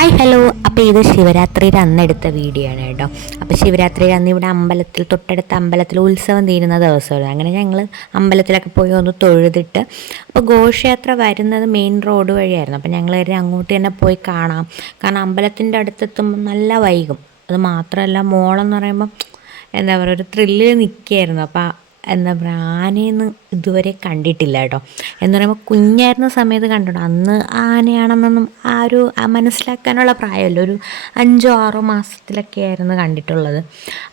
Hi hello. അപ്പോൾ ഇത് ശിവരാത്രിയുടെ അന്നെടുത്ത video ആണ് കേട്ടോ. അപ്പോൾ ശിവരാത്രിയുടെ അന്ന് ഇവിടെ അമ്പലത്തിൽ, തൊട്ടടുത്ത അമ്പലത്തിൽ ഉത്സവം തീരുന്ന ദിവസമായിരുന്നു. അങ്ങനെ ഞങ്ങൾ അമ്പലത്തിലൊക്കെ പോയി ഒന്ന് തൊഴുതിട്ട്, അപ്പോൾ ഘോഷയാത്ര വരുന്നത് മെയിൻ റോഡ് വഴിയായിരുന്നു. അപ്പോൾ ഞങ്ങൾ അങ്ങോട്ട് തന്നെ പോയി കാണാം. കാരണം അമ്പലത്തിൻ്റെ അടുത്തെത്തുമ്പോൾ നല്ല വൈകും. അത് മാത്രമല്ല, മോളെന്ന് പറയുമ്പോൾ എന്താ പറയുക, ഒരു ത്രില്ലിൽ നിൽക്കുകയായിരുന്നു. അപ്പോൾ എന്താ പറയുക, ആനയൊന്നും ഇതുവരെ കണ്ടിട്ടില്ല കേട്ടോ. എന്ന് പറയുമ്പോൾ കുഞ്ഞായിരുന്ന സമയത്ത് കണ്ടിട്ടുണ്ട്. അന്ന് ആനയാണെന്നൊന്നും മനസ്സിലാക്കാനുള്ള പ്രായമല്ല, ഒരു 5-6 മാസത്തിലൊക്കെ ആയിരുന്നു കണ്ടിട്ടുള്ളത്.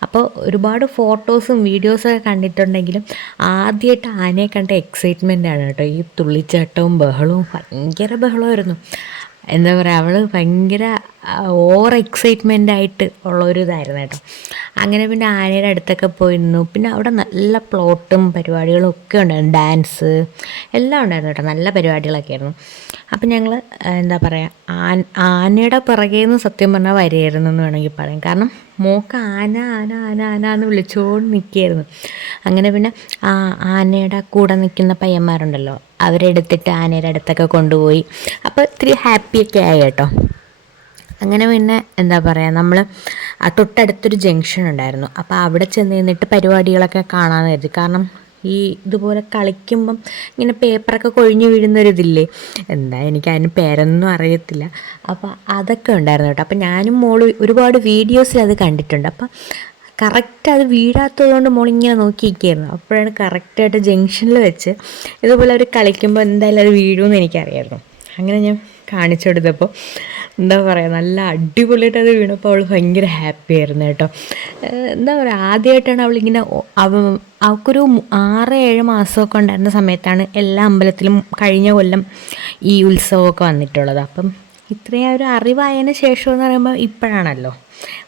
അപ്പോൾ ഒരുപാട് ഫോട്ടോസും വീഡിയോസൊക്കെ കണ്ടിട്ടുണ്ടെങ്കിലും ആദ്യമായിട്ട് ആനയെ കണ്ട എക്സൈറ്റ്മെൻ്റ് ആണ് കേട്ടോ. ഈ തുള്ളിച്ചാട്ടവും ബഹളവും, ഭയങ്കര ബഹളമായിരുന്നു. എന്താ പറയുക, അവൾ ഭയങ്കര ഓവർ എക്സൈറ്റ്മെൻ്റ് ആയിട്ട് ഉള്ളൊരു ഇതായിരുന്നു കേട്ടോ. അങ്ങനെ പിന്നെ ആനയുടെ അടുത്തൊക്കെ പോയിരുന്നു. പിന്നെ അവിടെ നല്ല പ്ലോട്ടും പരിപാടികളും ഒക്കെ ഉണ്ടായിരുന്നു, ഡാൻസ് എല്ലാം ഉണ്ടായിരുന്നു കേട്ടോ. നല്ല പരിപാടികളൊക്കെ ആയിരുന്നു. അപ്പം ഞങ്ങൾ എന്താ പറയുക, ആനയുടെ പിറകേന്ന് സത്യം പറഞ്ഞാൽ വരികയായിരുന്നു എന്ന് വേണമെങ്കിൽ പറയാം. കാരണം മോക്ക് ആന ആന ആന ആന എന്ന് വിളിച്ചുകൊണ്ട് നിൽക്കുകയായിരുന്നു. അങ്ങനെ പിന്നെ ആനയുടെ കൂടെ നിൽക്കുന്ന പയ്യന്മാരുണ്ടല്ലോ, അവരെടുത്തിട്ട് ആനയുടെ അടുത്തൊക്കെ കൊണ്ടുപോയി. അപ്പോൾ ഇത്തിരി ഹാപ്പിയൊക്കെ ആയി കേട്ടോ. അങ്ങനെ പിന്നെ എന്താ പറയുക, നമ്മൾ തൊട്ടടുത്തൊരു ജംഗ്ഷൻ ഉണ്ടായിരുന്നു. അപ്പോൾ അവിടെ ചെന്ന് നിന്നിട്ട് പരിപാടികളൊക്കെ കാണാമെന്ന് കരുതി. കാരണം ഈ ഇതുപോലെ കളിക്കുമ്പം ഇങ്ങനെ പേപ്പറൊക്കെ കൊഴിഞ്ഞു വീഴുന്നൊരിതില്ലേ, എന്താ എനിക്ക് അതിന് പേരൊന്നും അറിയത്തില്ല. അപ്പോൾ അതൊക്കെ ഉണ്ടായിരുന്നു കേട്ടോ. അപ്പോൾ ഞാനും മോള് ഒരുപാട് വീഡിയോസിൽ അത് കണ്ടിട്ടുണ്ട്. അപ്പം കറക്റ്റ് അത് വീഴാത്തത് കൊണ്ട് മോളിങ്ങനെ നോക്കിയിരിക്കുകയായിരുന്നു. അപ്പോഴാണ് കറക്റ്റായിട്ട് ജംഗ്ഷനിൽ വെച്ച് ഇതുപോലെ അവർ കളിക്കുമ്പോൾ എന്തായാലും അത് വീഴുമെന്ന് എനിക്കറിയായിരുന്നു. അങ്ങനെ ഞാൻ കാണിച്ചു കൊടുത്തപ്പോൾ എന്താ പറയുക, നല്ല അടിപൊളിയായിട്ട് അത് വീണപ്പോൾ അവൾ ഭയങ്കര ഹാപ്പി ആയിരുന്നു കേട്ടോ. എന്താ പറയുക, ആദ്യമായിട്ടാണ് അവളിങ്ങനെ അവൾക്കൊരു 6-7 മാസമൊക്കെ ഉണ്ടായിരുന്ന സമയത്താണ് എല്ലാ അമ്പലത്തിലും കഴിഞ്ഞ കൊല്ലം ഈ ഉത്സവമൊക്കെ വന്നിട്ടുള്ളത്. അപ്പം ഇത്രയും ഒരു അറിവായതിന് ശേഷം എന്ന് പറയുമ്പോൾ ഇപ്പോഴാണല്ലോ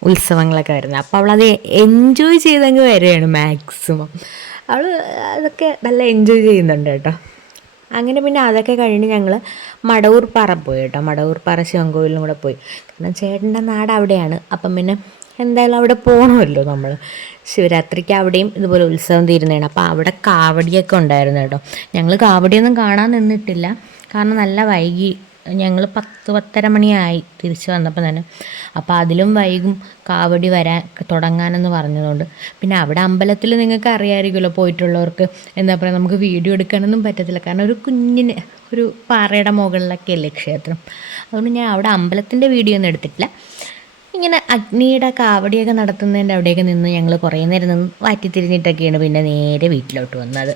ഉത്സവങ്ങളൊക്കെ വരുന്നത്. അപ്പോൾ അവളത് എൻജോയ് ചെയ്തങ്ങ് വരികയാണ് മാക്സിമം. അവൾ അതൊക്കെ നല്ല എൻജോയ് ചെയ്യുന്നുണ്ട് കേട്ടോ. അങ്ങനെ പിന്നെ അതൊക്കെ കഴിഞ്ഞ് ഞങ്ങൾ മടവൂർപ്പാറ പോയി കേട്ടോ. മടവൂർപ്പാറ ശിവൻകോവിലും കൂടെ പോയി. കാരണം ചേട്ടൻ്റെ നാട് അവിടെയാണ്. അപ്പം പിന്നെ എന്തായാലും അവിടെ പോകണമല്ലോ നമ്മൾ. ശിവരാത്രിക്ക് അവിടെയും ഇതുപോലെ ഉത്സവം തീരുന്നതാണ്. അപ്പോൾ അവിടെ കാവടിയൊക്കെ ഉണ്ടായിരുന്നു കേട്ടോ. ഞങ്ങൾ കാവടിയൊന്നും കാണാൻ നിന്നിട്ടില്ല, കാരണം നല്ല വൈകി. ഞങ്ങൾ 10-10:30 മണിയായി തിരിച്ച് വന്നപ്പോൾ തന്നെ. അപ്പോൾ അതിലും വൈകും കാവടി വരാൻ തുടങ്ങാനെന്ന് പറഞ്ഞതുകൊണ്ട്. പിന്നെ അവിടെ അമ്പലത്തിൽ നിങ്ങൾക്ക് അറിയാമായിരിക്കുമല്ലോ, പോയിട്ടുള്ളവർക്ക് എന്താ പറയുക, നമുക്ക് വീഡിയോ എടുക്കാനൊന്നും പറ്റത്തില്ല. കാരണം ഒരു കുഞ്ഞിന് ഒരു പാറയുടെ മുകളിലൊക്കെ അല്ലേ ക്ഷേത്രം. അതുകൊണ്ട് ഞാൻ അവിടെ അമ്പലത്തിൻ്റെ വീഡിയോ ഒന്നും എടുത്തിട്ടില്ല. ഇങ്ങനെ അഗ്നിയുടെ കാവടിയൊക്കെ നടത്തുന്നതിൻ്റെ അവിടെയൊക്കെ നിന്ന് ഞങ്ങൾ കുറേ നേരം നിന്ന് വാറ്റിത്തിരിഞ്ഞിട്ടൊക്കെയാണ് പിന്നെ നേരെ വീട്ടിലോട്ട് വന്നത്.